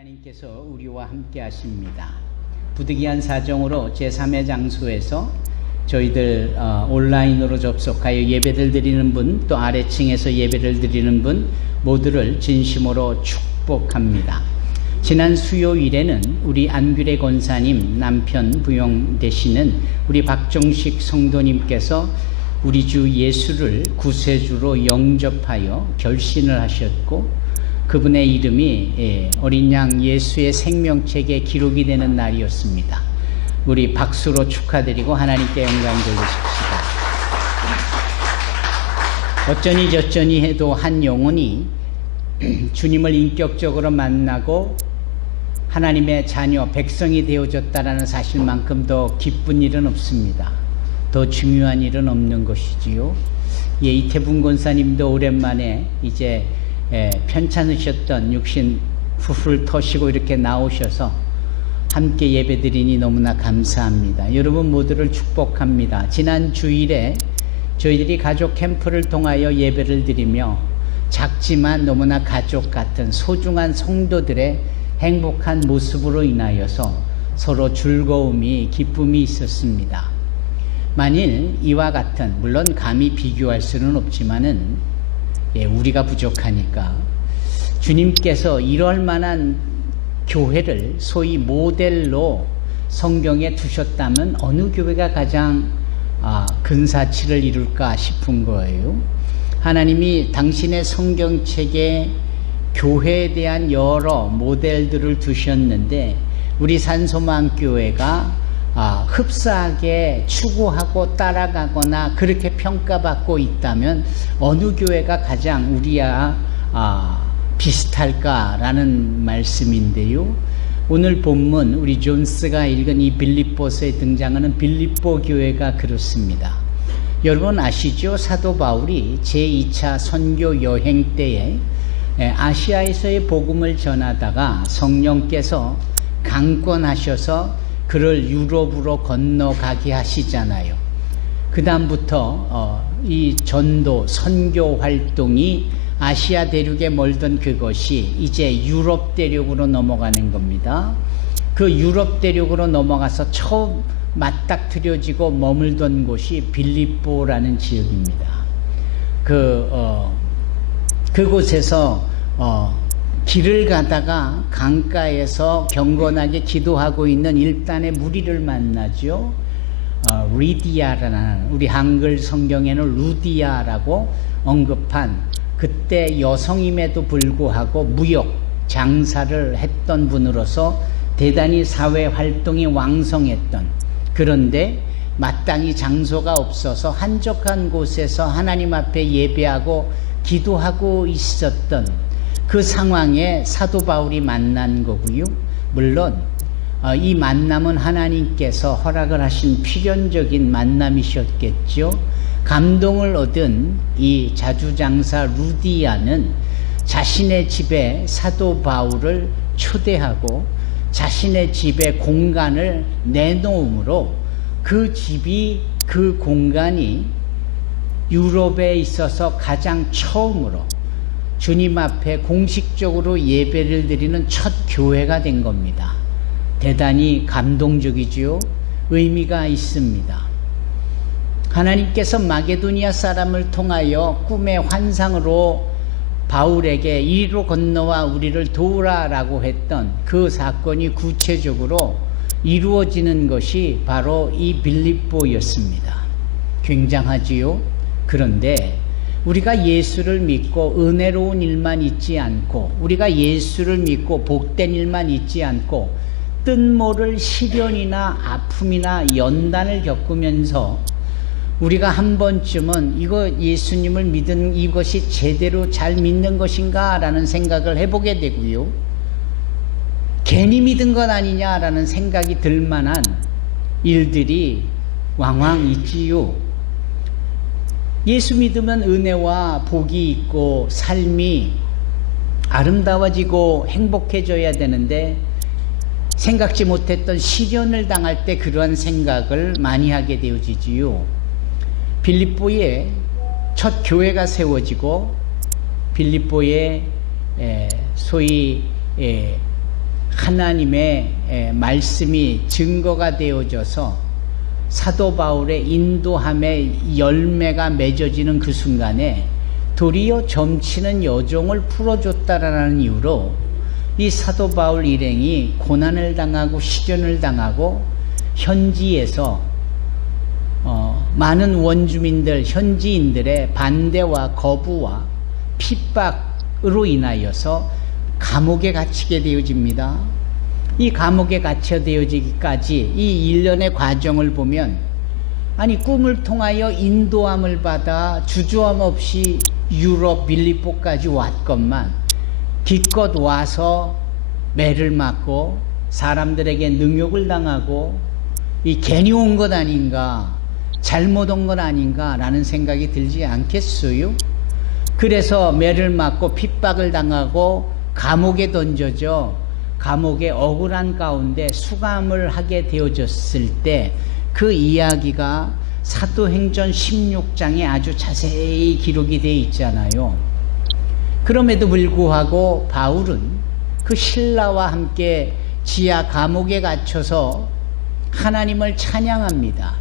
하나님께서 우리와 함께 하십니다. 부득이한 사정으로 제3의 장소에서 저희들 온라인으로 접속하여 예배를 드리는 분, 또 아래층에서 예배를 드리는 분 모두를 진심으로 축복합니다. 지난 수요일에는 우리 안규래 권사님 남편 부용되시는 우리 박종식 성도님께서 우리 주 예수를 구세주로 영접하여 결신을 하셨고, 그분의 이름이 어린 양 예수의 생명책에 기록이 되는 날이었습니다. 우리 박수로 축하드리고 하나님께 영광 돌리십시다. 어쩌니 저쩌니 해도 한 영혼이 주님을 인격적으로 만나고 하나님의 자녀, 백성이 되어졌다라는 사실만큼 더 기쁜 일은 없습니다. 더 중요한 일은 없는 것이지요. 이태분 권사님도 오랜만에 이제 편찮으셨던 육신 훌훌 터시고 이렇게 나오셔서 함께 예배드리니 너무나 감사합니다. 여러분 모두를 축복합니다. 지난 주일에 저희들이 가족 캠프를 통하여 예배를 드리며 작지만 너무나 가족 같은 소중한 성도들의 행복한 모습으로 인하여서 서로 즐거움이, 기쁨이 있었습니다. 만일 이와 같은, 물론 감히 비교할 수는 없지만은 우리가 부족하니까 주님께서 이럴 만한 교회를 소위 모델로 성경에 두셨다면 어느 교회가 가장 근사치를 이룰까 싶은 거예요. 하나님이 당신의 성경책에 교회에 대한 여러 모델들을 두셨는데 우리 산소망교회가 흡사하게 추구하고 따라가거나 그렇게 평가받고 있다면 어느 교회가 가장 우리와 비슷할까라는 말씀인데요. 오늘 본문 우리 존스가 읽은 이 빌립보서에 등장하는 빌립보 교회가 그렇습니다. 여러분 아시죠? 사도 바울이 제2차 선교 여행 때에 아시아에서의 복음을 전하다가 성령께서 강권하셔서 그를 유럽으로 건너가게 하시잖아요. 그 다음부터 이 전도, 선교 활동이 아시아 대륙에 멀던 그것이 이제 유럽 대륙으로 넘어가는 겁니다. 그 유럽 대륙으로 넘어가서 처음 맞닥뜨려지고 머물던 곳이 빌립보라는 지역입니다. 그곳에서 길을 가다가 강가에서 경건하게 기도하고 있는 일단의 무리를 만나죠. 리디아라는, 우리 한글 성경에는 루디아라고 언급한, 그때 여성임에도 불구하고 무역, 장사를 했던 분으로서 대단히 사회 활동이 왕성했던, 그런데 마땅히 장소가 없어서 한적한 곳에서 하나님 앞에 예배하고 기도하고 있었던 그 상황에 사도 바울이 만난 거고요. 물론 이 만남은 하나님께서 허락을 하신 필연적인 만남이셨겠죠. 감동을 얻은 이 자주장사 루디아는 자신의 집에 사도 바울을 초대하고 자신의 집에 공간을 내놓음으로 그 집이, 그 공간이 유럽에 있어서 가장 처음으로 주님 앞에 공식적으로 예배를 드리는 첫 교회가 된 겁니다. 대단히 감동적이지요. 의미가 있습니다. 하나님께서 마게도니아 사람을 통하여 꿈의 환상으로 바울에게 이리로 건너와 우리를 도우라라고 했던 그 사건이 구체적으로 이루어지는 것이 바로 이 빌립보였습니다. 굉장하지요. 그런데 우리가 예수를 믿고 은혜로운 일만 있지 않고, 우리가 예수를 믿고 복된 일만 있지 않고 뜻모를 시련이나 아픔이나 연단을 겪으면서 우리가 한 번쯤은 이거 예수님을 믿은 이것이 제대로 잘 믿는 것인가 라는 생각을 해보게 되고요. 괜히 믿은 것 아니냐라는 생각이 들 만한 일들이 왕왕 있지요. 예수 믿으면 은혜와 복이 있고 삶이 아름다워지고 행복해져야 되는데 생각지 못했던 시련을 당할 때 그러한 생각을 많이 하게 되어지지요. 빌립보에 첫 교회가 세워지고 빌립보에 소위 하나님의 말씀이 증거가 되어져서 사도 바울의 인도함의 열매가 맺어지는 그 순간에 도리어 점치는 여종을 풀어줬다라는 이유로 이 사도 바울 일행이 고난을 당하고 시련을 당하고 현지에서 많은 원주민들, 현지인들의 반대와 거부와 핍박으로 인하여서 감옥에 갇히게 되어집니다. 이 감옥에 갇혀 되어지기까지 이 일련의 과정을 보면, 아니 꿈을 통하여 인도함을 받아 주저함 없이 유럽 빌립보까지 왔건만 기껏 와서 매를 맞고 사람들에게 능욕을 당하고 이 괜히 온 것 아닌가, 잘못 온 것 아닌가 라는 생각이 들지 않겠어요? 그래서 매를 맞고 핍박을 당하고 감옥에 던져져 감옥의 억울한 가운데 수감을 하게 되어졌을 때 그 이야기가 사도행전 16장에 아주 자세히 기록이 되어 있잖아요. 그럼에도 불구하고 바울은 그 신라와 함께 지하 감옥에 갇혀서 하나님을 찬양합니다.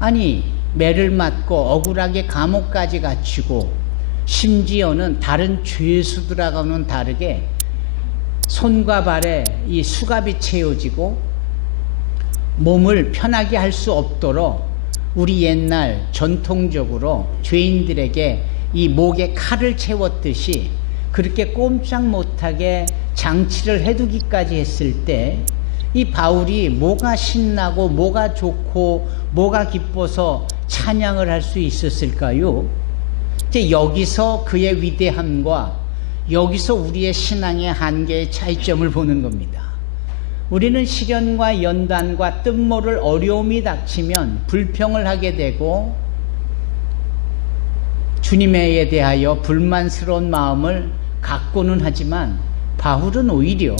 아니 매를 맞고 억울하게 감옥까지 갇히고 심지어는 다른 죄수들하고는 다르게 손과 발에 이 수갑이 채워지고 몸을 편하게 할 수 없도록 우리 옛날 전통적으로 죄인들에게 이 목에 칼을 채웠듯이 그렇게 꼼짝 못하게 장치를 해두기까지 했을 때 이 바울이 뭐가 신나고 뭐가 좋고 뭐가 기뻐서 찬양을 할 수 있었을까요? 이제 여기서 그의 위대함과 여기서 우리의 신앙의 한계의 차이점을 보는 겁니다. 우리는 시련과 연단과 뜻모를 어려움이 닥치면 불평을 하게 되고 주님에 대하여 불만스러운 마음을 갖고는 하지만 바울은 오히려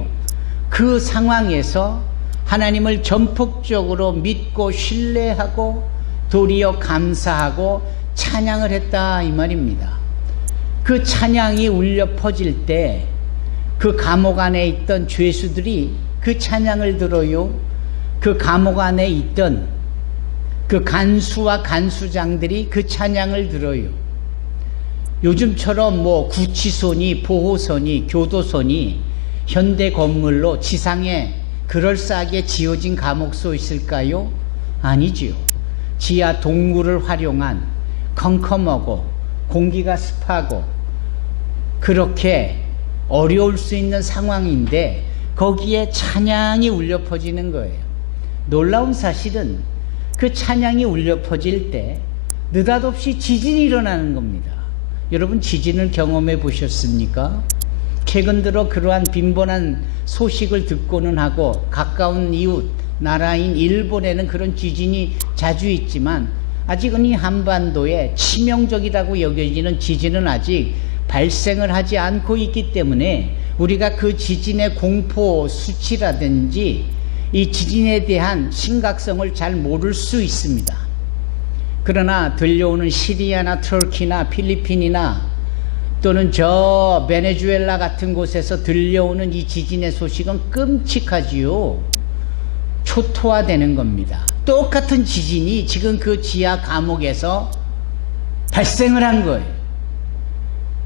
그 상황에서 하나님을 전폭적으로 믿고 신뢰하고 도리어 감사하고 찬양을 했다 이 말입니다. 그 찬양이 울려 퍼질 때 그 감옥 안에 있던 죄수들이 그 찬양을 들어요. 그 감옥 안에 있던 그 간수와 간수장들이 그 찬양을 들어요. 요즘처럼 뭐 구치소니 보호소니 교도소니 현대 건물로 지상에 그럴싸하게 지어진 감옥소 있을까요? 아니지요. 지하 동굴을 활용한 컴컴하고 공기가 습하고 그렇게 어려울 수 있는 상황인데 거기에 찬양이 울려 퍼지는 거예요. 놀라운 사실은 그 찬양이 울려 퍼질 때 느닷없이 지진이 일어나는 겁니다. 여러분 지진을 경험해 보셨습니까? 최근 들어 그러한 빈번한 소식을 듣고는 하고 가까운 이웃 나라인 일본에는 그런 지진이 자주 있지만 아직은 이 한반도에 치명적이라고 여겨지는 지진은 아직 발생을 하지 않고 있기 때문에 우리가 그 지진의 공포 수치라든지 이 지진에 대한 심각성을 잘 모를 수 있습니다. 그러나 들려오는 시리아나 터키나 필리핀이나 또는 저 베네수엘라 같은 곳에서 들려오는 이 지진의 소식은 끔찍하지요. 초토화되는 겁니다. 똑같은 지진이 지금 그 지하 감옥에서 발생을 한 거예요.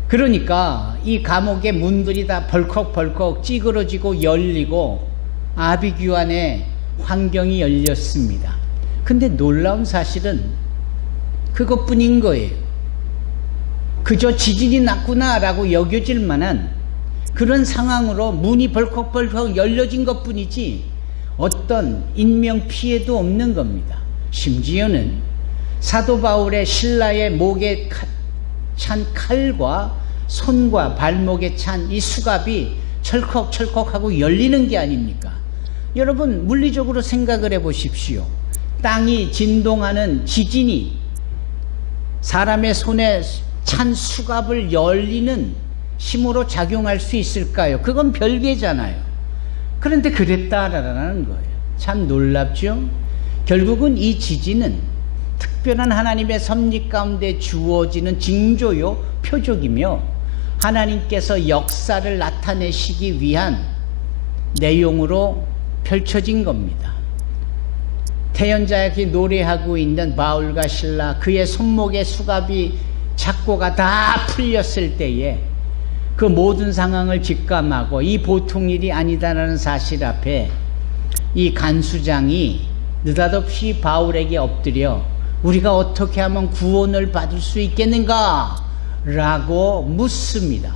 그러니까 이 감옥의 문들이 다 벌컥벌컥 찌그러지고 열리고 아비규환의 환경이 열렸습니다. 근데 놀라운 사실은 그것뿐인 거예요. 그저 지진이 났구나라고 여겨질 만한 그런 상황으로 문이 벌컥벌컥 열려진 것뿐이지 어떤 인명피해도 없는 겁니다. 심지어는 사도 바울의 신라의 목에 찬 칼과 손과 발목에 찬 이 수갑이 철컥철컥하고 열리는 게 아닙니까? 여러분 물리적으로 생각을 해 보십시오. 땅이 진동하는 지진이 사람의 손에 찬 수갑을 열리는 힘으로 작용할 수 있을까요? 그건 별개잖아요. 그런데 그랬다라는 거예요. 참 놀랍죠? 결국은 이 지진은 특별한 하나님의 섭리 가운데 주어지는 징조요 표적이며 하나님께서 역사를 나타내시기 위한 내용으로 펼쳐진 겁니다. 태연자에게 노래하고 있는 바울과 실라, 그의 손목에 수갑이 잡고가 다 풀렸을 때에 그 모든 상황을 직감하고 이 보통 일이 아니다라는 사실 앞에 이 간수장이 느닷없이 바울에게 엎드려 우리가 어떻게 하면 구원을 받을 수 있겠는가? 라고 묻습니다.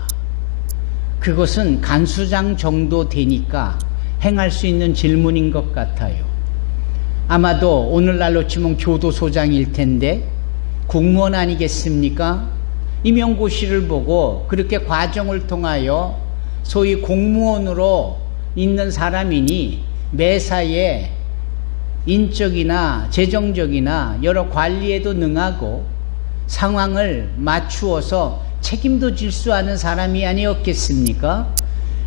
그것은 간수장 정도 되니까 행할 수 있는 질문인 것 같아요. 아마도 오늘날로 치면 교도소장일 텐데 공무원 아니겠습니까? 임용고시를 보고 그렇게 과정을 통하여 소위 공무원으로 있는 사람이니 매사에 인적이나 재정적이나 여러 관리에도 능하고 상황을 맞추어서 책임도 질 수 아는 사람이 아니었겠습니까?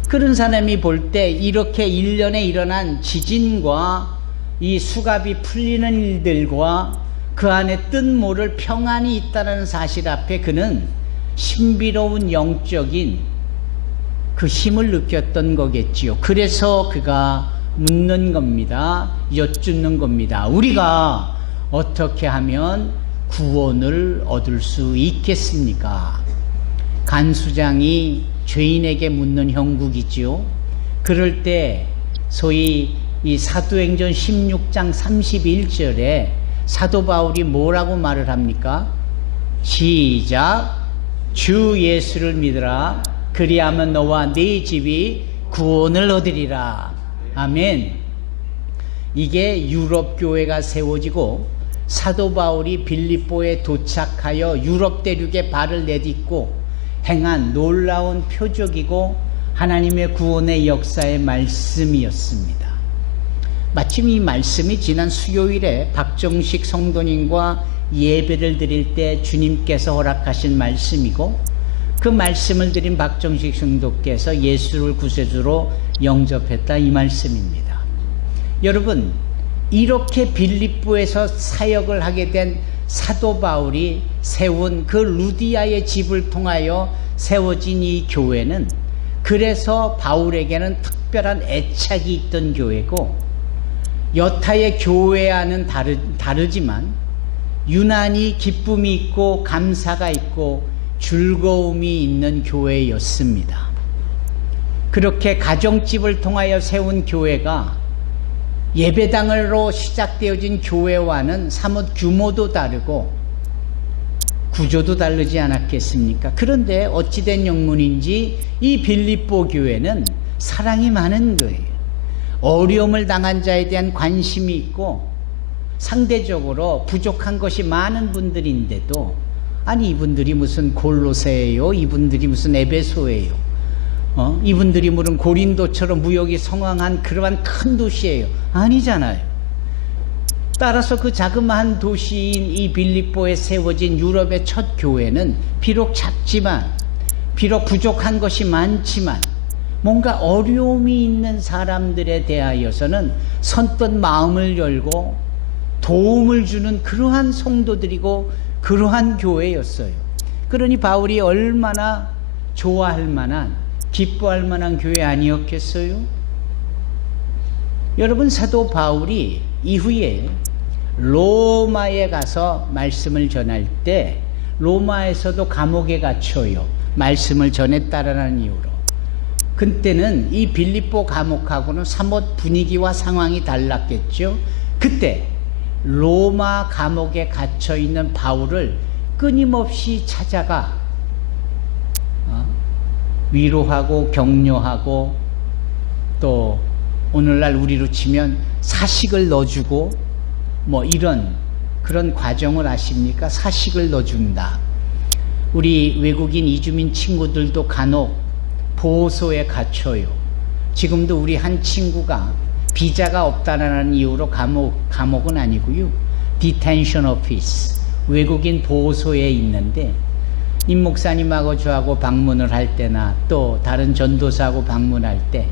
그런 사람이 볼 때 이렇게 일련에 일어난 지진과 이 수갑이 풀리는 일들과 그 안에 뜬 모를 평안이 있다는 사실 앞에 그는 신비로운 영적인 그 힘을 느꼈던 거겠지요. 그래서 그가 묻는 겁니다. 여쭙는 겁니다. 우리가 어떻게 하면 구원을 얻을 수 있겠습니까? 간수장이 죄인에게 묻는 형국이지요. 그럴 때 소위 이 사도행전 16장 31절에 사도 바울이 뭐라고 말을 합니까? 시작. 주 예수를 믿으라. 그리하면 너와 네 집이 구원을 얻으리라. 아멘. 이게 유럽 교회가 세워지고 사도 바울이 빌립보에 도착하여 유럽 대륙에 발을 내딛고 행한 놀라운 표적이고 하나님의 구원의 역사의 말씀이었습니다. 마침 이 말씀이 지난 수요일에 박정식 성도님과 예배를 드릴 때 주님께서 허락하신 말씀이고 그 말씀을 드린 박정식 성도께서 예수를 구세주로 영접했다 이 말씀입니다. 여러분, 이렇게 빌립보에서 사역을 하게 된 사도 바울이 세운 그 루디아의 집을 통하여 세워진 이 교회는 그래서 바울에게는 특별한 애착이 있던 교회고 여타의 교회와는 다르지만 유난히 기쁨이 있고 감사가 있고 즐거움이 있는 교회였습니다. 그렇게 가정집을 통하여 세운 교회가 예배당으로 시작되어진 교회와는 사뭇 규모도 다르고 구조도 다르지 않았겠습니까? 그런데 어찌된 영문인지 이 빌립보 교회는 사랑이 많은 거예요. 어려움을 당한 자에 대한 관심이 있고 상대적으로 부족한 것이 많은 분들인데도 아니 이분들이 무슨 골로새예요? 이분들이 무슨 에베소예요? 이분들이 무슨 고린도처럼 무역이 성황한 그러한 큰 도시예요? 아니잖아요. 따라서 그 자그마한 도시인 이 빌립보에 세워진 유럽의 첫 교회는 비록 작지만 비록 부족한 것이 많지만 뭔가 어려움이 있는 사람들에 대하여서는 선뜻 마음을 열고 도움을 주는 그러한 성도들이고 그러한 교회였어요. 그러니 바울이 얼마나 좋아할 만한 기뻐할 만한 교회 아니었겠어요? 여러분, 사도 바울이 이후에 로마에 가서 말씀을 전할 때 로마에서도 감옥에 갇혀요. 말씀을 전했다라는 이유로. 그때는 이 빌립보 감옥하고는 사뭇 분위기와 상황이 달랐겠죠. 그때 로마 감옥에 갇혀있는 바울을 끊임없이 찾아가 위로하고 격려하고 또 오늘날 우리로 치면 사식을 넣어주고 뭐 이런 그런 과정을 아십니까? 사식을 넣어준다. 우리 외국인 이주민 친구들도 간혹 보호소에 갇혀요. 지금도 우리 한 친구가 비자가 없다는 이유로 감옥은 아니고요. 디텐션 오피스, 외국인 보호소에 있는데 임 목사님하고 저하고 방문을 할 때나 또 다른 전도사하고 방문할 때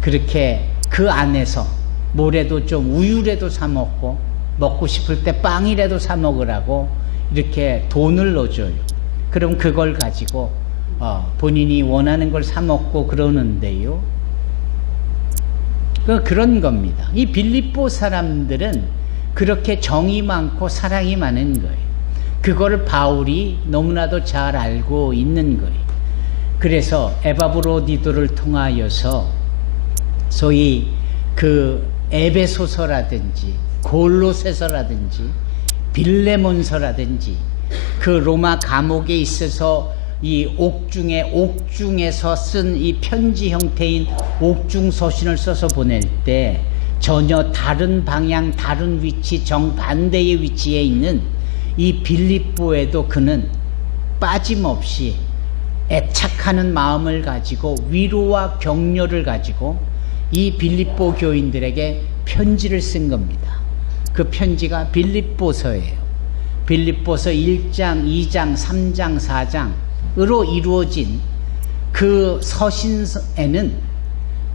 그렇게 그 안에서 뭐래도 좀 우유라도 사 먹고 먹고 싶을 때 빵이라도 사 먹으라고 이렇게 돈을 넣어줘요. 그럼 그걸 가지고 본인이 원하는 걸 사 먹고 그러는데요. 그런 겁니다. 이 빌립보 사람들은 그렇게 정이 많고 사랑이 많은 거예요. 그거를 바울이 너무나도 잘 알고 있는 거예요. 그래서 에바브로디도를 통하여서 소위 그 에베소서라든지 골로새서라든지 빌레몬서라든지 그 로마 감옥에 있어서 이 옥중에서 쓴 이 편지 형태인 옥중 서신을 써서 보낼 때 전혀 다른 방향, 다른 위치, 정반대의 위치에 있는 이 빌립보에도 그는 빠짐없이 애착하는 마음을 가지고 위로와 격려를 가지고 이 빌립보 교인들에게 편지를 쓴 겁니다. 그 편지가 빌립보서예요. 빌립보서 1장, 2장, 3장, 4장으로 이루어진 그 서신에는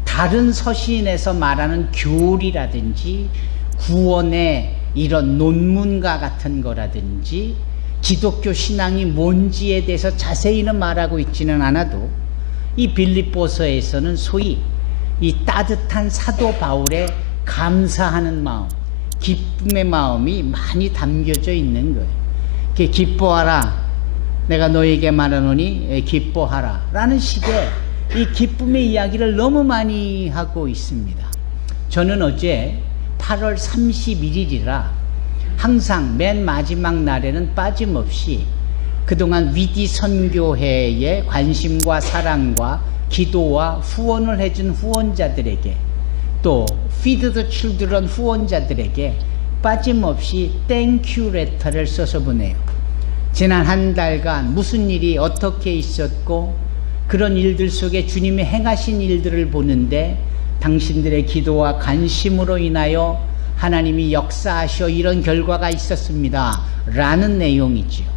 다른 서신에서 말하는 교리라든지 구원의 이런 논문과 같은 거라든지 기독교 신앙이 뭔지에 대해서 자세히는 말하고 있지는 않아도 이 빌립보서에서는 소위 이 따뜻한 사도 바울의 감사하는 마음, 기쁨의 마음이 많이 담겨져 있는 거예요. 기뻐하라, 내가 너에게 말하노니 기뻐하라 라는 식의 이 기쁨의 이야기를 너무 많이 하고 있습니다. 저는 어제 8월 31일이라 항상 맨 마지막 날에는 빠짐없이 그동안 위디 선교회에 관심과 사랑과 기도와 후원을 해준 후원자들에게 또 Feed the Children 후원자들에게 빠짐없이 땡큐 레터를 써서 보내요. 지난 한 달간 무슨 일이 어떻게 있었고 그런 일들 속에 주님이 행하신 일들을 보는데 당신들의 기도와 관심으로 인하여 하나님이 역사하셔 이런 결과가 있었습니다 라는 내용이지요.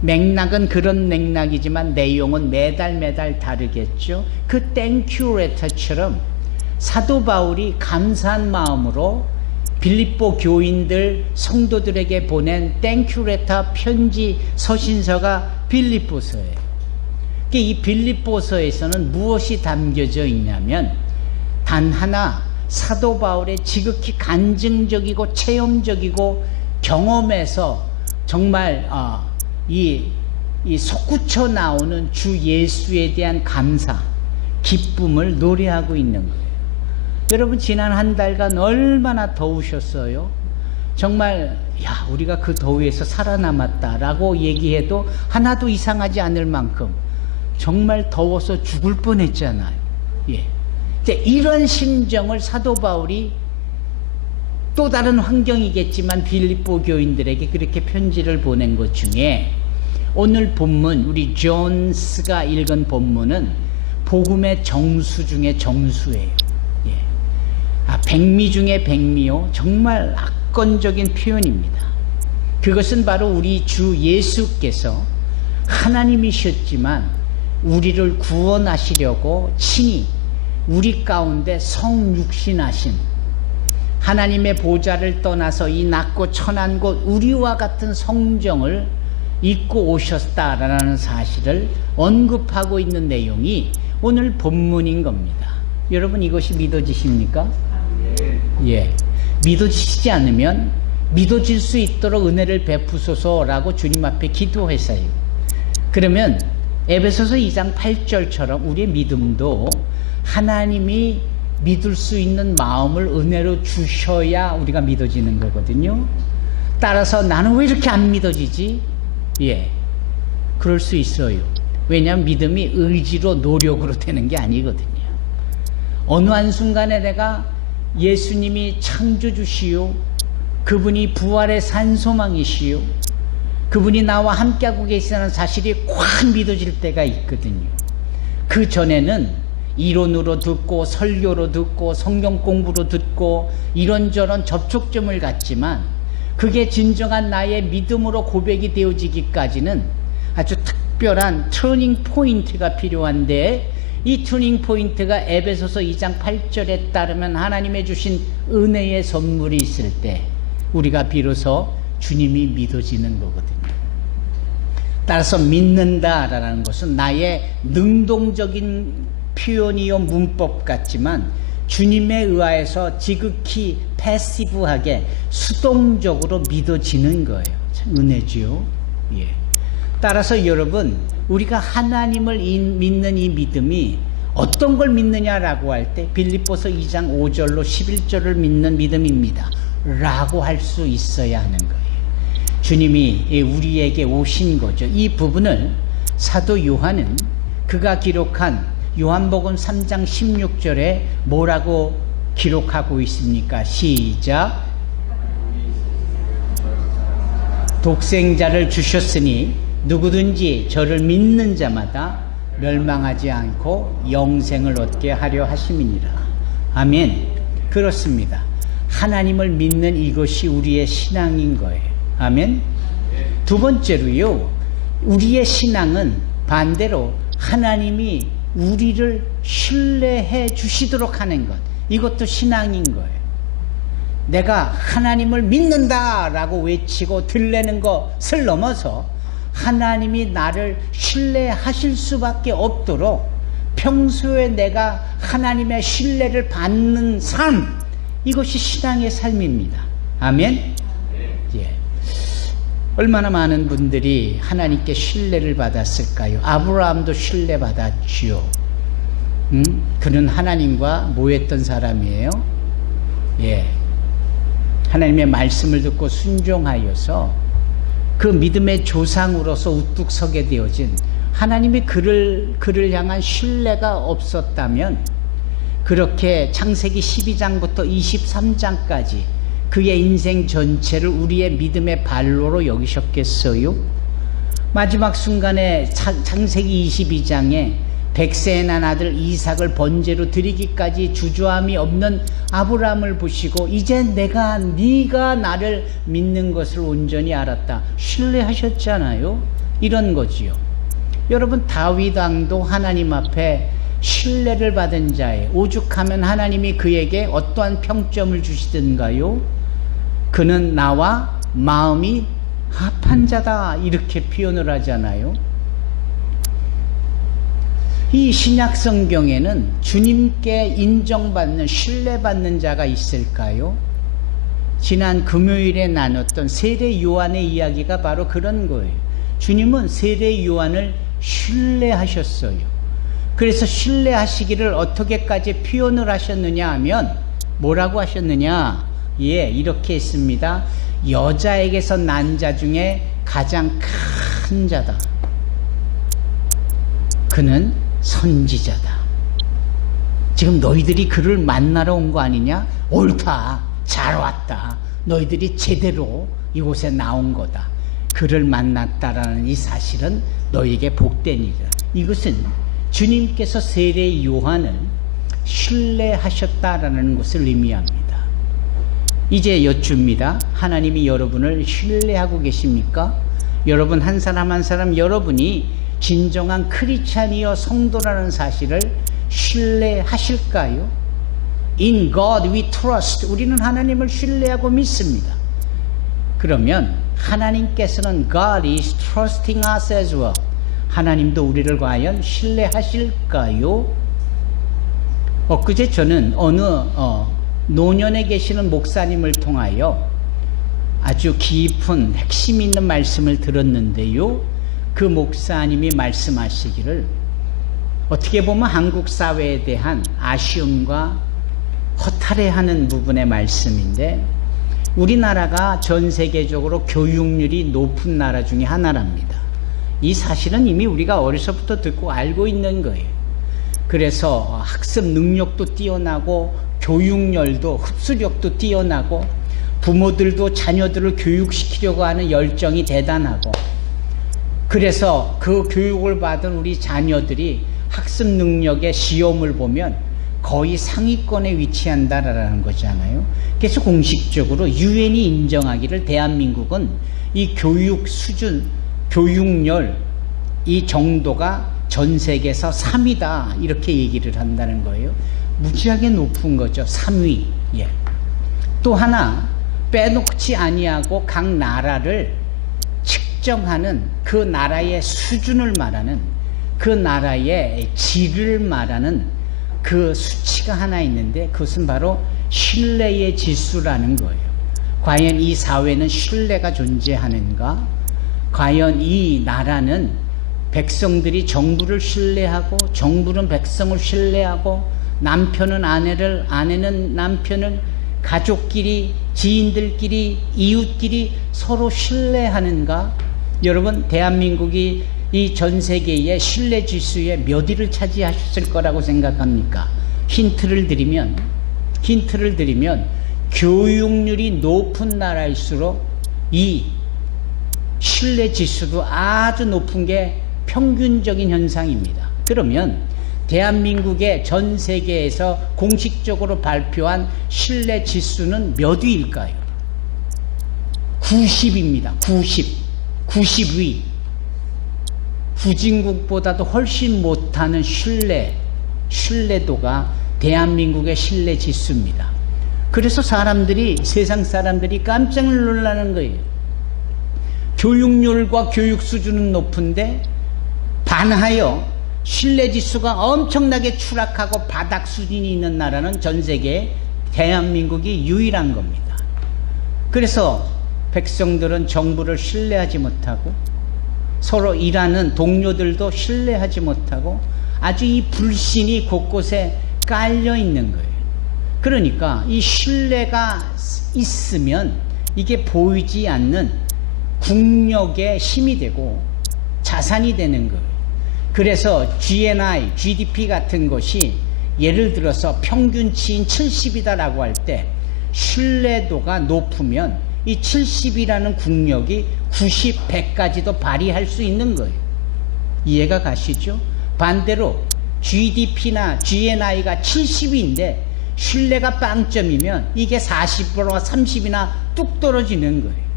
맥락은 그런 맥락이지만 내용은 매달 다르겠죠. 그 땡큐 레터처럼 사도 바울이 감사한 마음으로 빌립보 교인들 성도들에게 보낸 땡큐 레터 편지 서신서가 빌립보서예요. 이 빌립보서에서는 무엇이 담겨져 있냐면 단 하나 사도 바울의 지극히 간증적이고 체험적이고 경험에서 정말 이 솟구쳐 나오는 주 예수에 대한 감사, 기쁨을 노래하고 있는 거예요. 여러분 지난 한 달간 얼마나 더우셨어요? 정말 우리가 그 더위에서 살아남았다라고 얘기해도 하나도 이상하지 않을 만큼 정말 더워서 죽을 뻔했잖아요. 예. 이런 심정을 사도 바울이 또 다른 환경이겠지만 빌립보 교인들에게 그렇게 편지를 보낸 것 중에 오늘 본문 우리 존스가 읽은 본문은 복음의 정수 중에 정수예요. 예. 백미 중에 백미요. 정말 악건적인 표현입니다. 그것은 바로 우리 주 예수께서 하나님이셨지만 우리를 구원하시려고 친히 우리 가운데 성육신하신 하나님의 보좌를 떠나서 이 낮고 천한 곳 우리와 같은 성정을 입고 오셨다라는 사실을 언급하고 있는 내용이 오늘 본문인 겁니다. 여러분 이것이 믿어지십니까? 예. 믿어지시지 않으면 믿어질 수 있도록 은혜를 베푸소서라고 주님 앞에 기도했어요. 그러면 에베소서 2장 8절처럼 우리의 믿음도 하나님이 믿을 수 있는 마음을 은혜로 주셔야 우리가 믿어지는 거거든요. 따라서 나는 왜 이렇게 안 믿어지지? 예, 그럴 수 있어요. 왜냐하면 믿음이 의지로 노력으로 되는 게 아니거든요. 어느 한순간에 내가 예수님이 창조주시오, 그분이 부활의 산소망이시오, 그분이 나와 함께하고 계시다는 사실이 확 믿어질 때가 있거든요. 그 전에는 이론으로 듣고 설교로 듣고 성경 공부로 듣고 이런저런 접촉점을 갖지만 그게 진정한 나의 믿음으로 고백이 되어지기까지는 아주 특별한 터닝 포인트가 필요한데 이 터닝 포인트가 에베소서 2장 8절에 따르면 하나님의 주신 은혜의 선물이 있을 때 우리가 비로소 주님이 믿어지는 거거든요. 따라서 믿는다라는 것은 나의 능동적인 표현이요 문법 같지만 주님에 의하여서 지극히 패시브하게 수동적으로 믿어지는 거예요. 참 은혜지요. 예. 따라서 여러분, 우리가 하나님을 믿는 이 믿음이 어떤 걸 믿느냐라고 할 때 빌립보서 2장 5절로 11절을 믿는 믿음입니다 라고 할 수 있어야 하는 거예요. 주님이 우리에게 오신 거죠. 이 부분을 사도 요한은 그가 기록한 요한복음 3장 16절에 뭐라고 기록하고 있습니까? 시작. 독생자를 주셨으니 누구든지 저를 믿는 자마다 멸망하지 않고 영생을 얻게 하려 하심이니라. 아멘. 그렇습니다. 하나님을 믿는 이것이 우리의 신앙인 거예요. 아멘. 두 번째로요, 우리의 신앙은 반대로 하나님이 우리를 신뢰해 주시도록 하는 것, 이것도 신앙인 거예요. 내가 하나님을 믿는다라고 외치고 들내는 것을 넘어서 하나님이 나를 신뢰하실 수밖에 없도록 평소에 내가 하나님의 신뢰를 받는 삶, 이것이 신앙의 삶입니다. 아멘. 예. 얼마나 많은 분들이 하나님께 신뢰를 받았을까요? 아브라함도 신뢰받았지요. 그는 하나님과 뭐 했던 사람이에요? 예. 하나님의 말씀을 듣고 순종하여서 그 믿음의 조상으로서 우뚝 서게 되어진, 하나님이 그를 향한 신뢰가 없었다면 그렇게 창세기 12장부터 23장까지 그의 인생 전체를 우리의 믿음의 발로로 여기셨겠어요? 마지막 순간에 창세기 22장에 백세에 난 아들 이삭을 번제로 드리기까지 주저함이 없는 아브라함을 보시고 이제 네가 나를 믿는 것을 온전히 알았다, 신뢰하셨잖아요. 이런 거지요. 여러분, 다윗 왕도 하나님 앞에 신뢰를 받은 자예요. 오죽하면 하나님이 그에게 어떠한 평점을 주시던가요? 그는 나와 마음이 합한 자다, 이렇게 표현을 하잖아요. 이 신약 성경에는 주님께 인정받는, 신뢰받는 자가 있을까요? 지난 금요일에 나눴던 세례 요한의 이야기가 바로 그런 거예요. 주님은 세례 요한을 신뢰하셨어요. 그래서 신뢰하시기를 어떻게까지 표현을 하셨느냐 하면 뭐라고 하셨느냐? 예, 이렇게 했습니다. 여자에게서 난 자 중에 가장 큰 자다. 그는 선지자다. 지금 너희들이 그를 만나러 온 거 아니냐? 옳다. 잘 왔다. 너희들이 제대로 이곳에 나온 거다. 그를 만났다라는 이 사실은 너희에게 복된 일이다. 이것은 주님께서 세례 요한을 신뢰하셨다라는 것을 의미합니다. 이제 여쭙니다. 하나님이 여러분을 신뢰하고 계십니까? 여러분 한 사람 한 사람 여러분이 진정한 크리스찬이여 성도라는 사실을 신뢰하실까요? In God we trust. 우리는 하나님을 신뢰하고 믿습니다. 그러면 하나님께서는 God is trusting us as well. 하나님도 우리를 과연 신뢰하실까요? 엊그제 저는 어느 노년에 계시는 목사님을 통하여 아주 깊은 핵심 있는 말씀을 들었는데요. 그 목사님이 말씀하시기를, 어떻게 보면 한국 사회에 대한 아쉬움과 허탈해하는 부분의 말씀인데, 우리나라가 전 세계적으로 교육률이 높은 나라 중에 하나랍니다. 이 사실은 이미 우리가 어려서부터 듣고 알고 있는 거예요. 그래서 학습 능력도 뛰어나고 교육열도, 흡수력도 뛰어나고, 부모들도 자녀들을 교육시키려고 하는 열정이 대단하고, 그래서 그 교육을 받은 우리 자녀들이 학습 능력의 시험을 보면 거의 상위권에 위치한다라는 거잖아요. 그래서 공식적으로 유엔이 인정하기를 대한민국은 이 교육 수준, 교육열 이 정도가 전 세계에서 3위다 이렇게 얘기를 한다는 거예요. 무지하게 높은 거죠. 3위. 예. 또 하나 빼놓지 아니하고 각 나라를 측정하는, 그 나라의 수준을 말하는, 그 나라의 질을 말하는 그 수치가 하나 있는데 그것은 바로 신뢰의 지수라는 거예요. 과연 이 사회는 신뢰가 존재하는가? 과연 이 나라는 백성들이 정부를 신뢰하고 정부는 백성을 신뢰하고 남편은 아내를, 아내는 남편을, 가족끼리, 지인들끼리, 이웃끼리 서로 신뢰하는가? 여러분, 대한민국이 이 전 세계의 신뢰 지수의 몇 위를 차지하셨을 거라고 생각합니까? 힌트를 드리면 교육률이 높은 나라일수록 이 신뢰 지수도 아주 높은 게 평균적인 현상입니다. 그러면 대한민국의 전 세계에서 공식적으로 발표한 신뢰 지수는 몇 위일까요? 90입니다. 90위. 후진국보다도 훨씬 못하는 신뢰도가 대한민국의 신뢰 지수입니다. 그래서 세상 사람들이 깜짝 놀라는 거예요. 교육률과 교육 수준은 높은데 반하여 신뢰 지수가 엄청나게 추락하고 바닥 수준이 있는 나라는 전 세계에 대한민국이 유일한 겁니다. 그래서 백성들은 정부를 신뢰하지 못하고 서로 일하는 동료들도 신뢰하지 못하고 아주 이 불신이 곳곳에 깔려 있는 거예요. 그러니까 이 신뢰가 있으면 이게 보이지 않는 국력의 힘이 되고 자산이 되는 거예요. 그래서 GNI, GDP 같은 것이 예를 들어서 평균치인 70이다라고 할 때 신뢰도가 높으면 이 70이라는 국력이 90, 100까지도 발휘할 수 있는 거예요. 이해가 가시죠? 반대로 GDP나 GNI가 70인데 신뢰가 빵점이면 이게 40%나 30이나 뚝 떨어지는 거예요.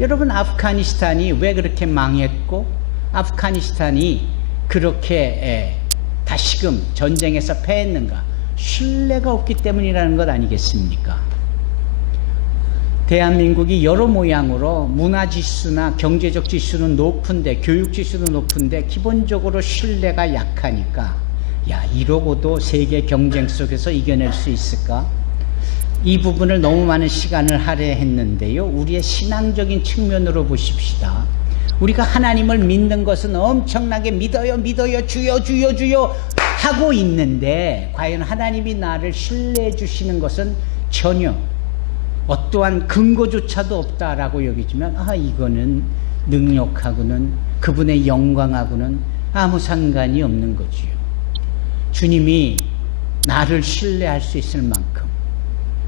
여러분, 아프가니스탄이 왜 그렇게 망했고 아프가니스탄이 그렇게 다시금 전쟁에서 패했는가? 신뢰가 없기 때문이라는 것 아니겠습니까? 대한민국이 여러 모양으로 문화지수나 경제적 지수는 높은데 교육지수도 높은데 기본적으로 신뢰가 약하니까 이러고도 세계 경쟁 속에서 이겨낼 수 있을까? 이 부분을 너무 많은 시간을 할애했는데요. 우리의 신앙적인 측면으로 보십시다. 우리가 하나님을 믿는 것은 엄청나게 믿어요 주여 하고 있는데 과연 하나님이 나를 신뢰해 주시는 것은 전혀 어떠한 근거조차도 없다라고 여기지만 이거는 능력하고는 그분의 영광하고는 아무 상관이 없는 거지요. 주님이 나를 신뢰할 수 있을 만큼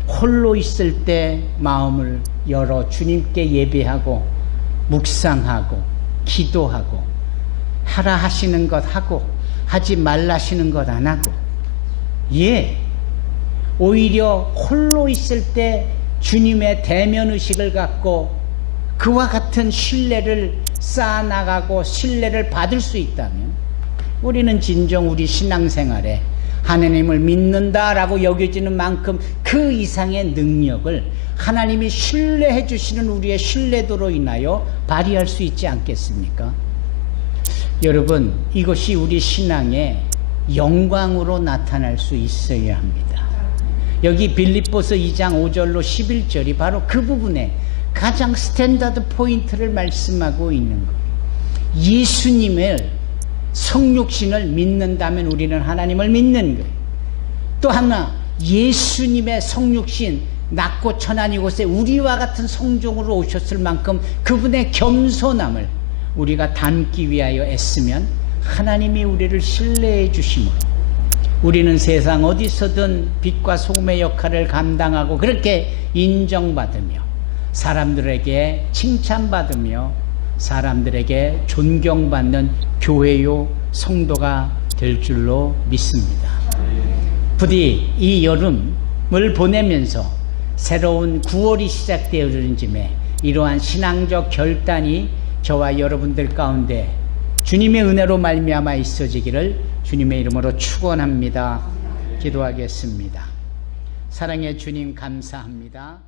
홀로 있을 때 마음을 열어 주님께 예배하고 묵상하고 기도하고 하라 하시는 것 하고 하지 말라 하시는 것 안 하고 오히려 홀로 있을 때 주님의 대면의식을 갖고 그와 같은 신뢰를 쌓아나가고 신뢰를 받을 수 있다면 우리는 진정 우리 신앙생활에 하나님을 믿는다라고 여겨지는 만큼 그 이상의 능력을 하나님이 신뢰해 주시는 우리의 신뢰도로 인하여 발휘할 수 있지 않겠습니까? 여러분, 이것이 우리 신앙의 영광으로 나타날 수 있어야 합니다. 여기 빌립보서 2장 5절로 11절이 바로 그 부분에 가장 스탠다드 포인트를 말씀하고 있는 거예요. 예수님의 성육신을 믿는다면 우리는 하나님을 믿는 거예요. 또 하나, 예수님의 성육신, 낮고 천한 이곳에 우리와 같은 성종으로 오셨을 만큼 그분의 겸손함을 우리가 닮기 위하여 애쓰면 하나님이 우리를 신뢰해 주심으로 우리는 세상 어디서든 빛과 소금의 역할을 감당하고 그렇게 인정받으며 사람들에게 칭찬받으며 사람들에게 존경받는 교회요 성도가 될 줄로 믿습니다. 부디 이 여름을 보내면서 새로운 9월이 시작되어지는 즈음에 이러한 신앙적 결단이 저와 여러분들 가운데 주님의 은혜로 말미암아 있어지기를 주님의 이름으로 축원합니다. 기도하겠습니다. 사랑의 주님 감사합니다.